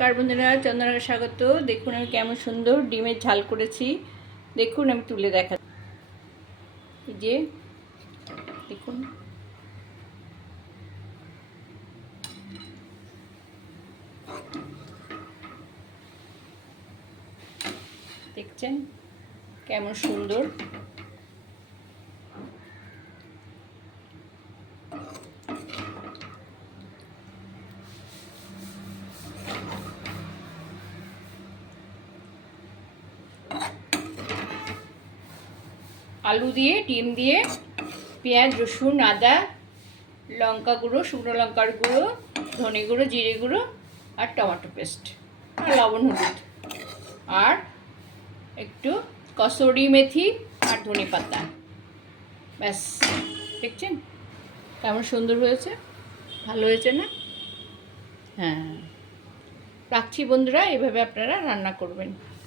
নমস্কার বন্ধুরা চন্দনাকে স্বাগত। দেখুন আমি কেমন সুন্দর ডিমের ঝাল করেছি। দেখুন, আমি তুলে দেখা যে, দেখুন। দেখছেন? কেমন সুন্দর। আলু দিয়ে, ডিম দিয়ে, পেঁয়াজ, রসুন, আদা, লঙ্কা গুঁড়ো, শুকনো লঙ্কার গুঁড়ো, ধনে গুঁড়ো, জিরে গুঁড়ো আর টমেটো পেস্ট আর লবণ হলুদ। আর একটু কসুরি মেথি আর ধনে পাতা। ব্যাস, দেখছেন? কেমন সুন্দর হয়েছে? ভালো হয়েছে না? হ্যাঁ। রাখছি বন্ধুরা, এভাবে আপনারা রান্না করবেন।